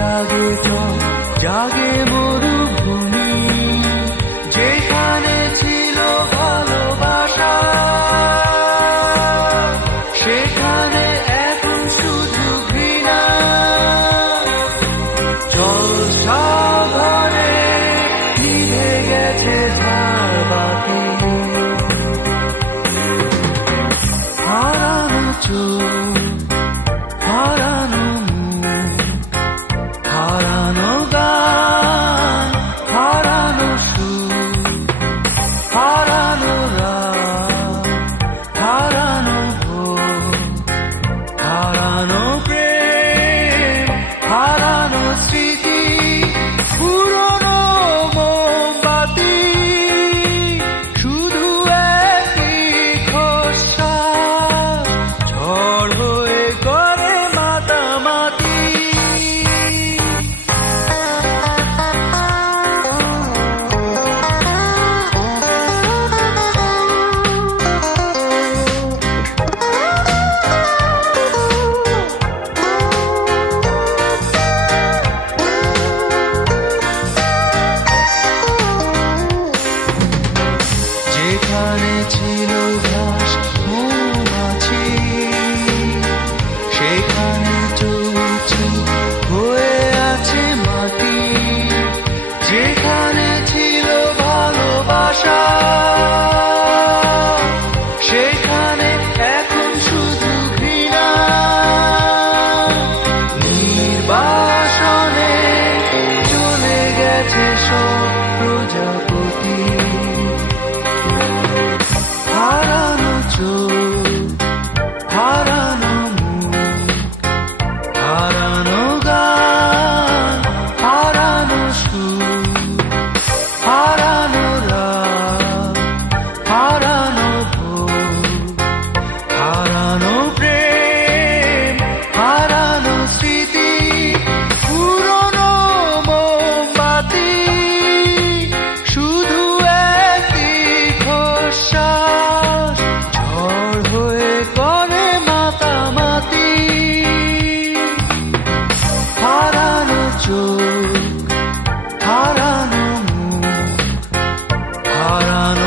জাগে জল, জাগে মরুভূমি, যেখানে ছিল ভালোবাসা সেখানে এখন শুধু ঘৃণা। জলসাঘরে নিভে গেছে ঝাড়বাতি, হারানো চোখ, হারানো মুখ, হারানো গান, হারানো সুর, হারানো রাত, হারানো ভোর, হারানো প্রেম, হারানো স্মৃতি, পুরনো মোমবাতি, শুধু একই খোসা, ঝড় হয়ে করে মাতামাতি। যেখানে ছিল ঘাস মৌমাছি সেখানে চলছে হয়ে আছে মাটি। যেখানে ছিল ভালোবাসা সেখানে এখন শুধু ঘৃণা। নির্বাসনে চলে গেছে সব প্রজাপতি, হারানো চোখ, হারানো মুখ, হারানো গান, হারানো সুর, হারানো রাত, হারানো ভোর, হারানো প্রেম, হারানো স্মৃতি, পুরনো মোমবাতি, শুধু একই খোসা, ঝড় হয়ে করে মাতামাতি। হারানো চোখ, হারানো মুখ, হারানো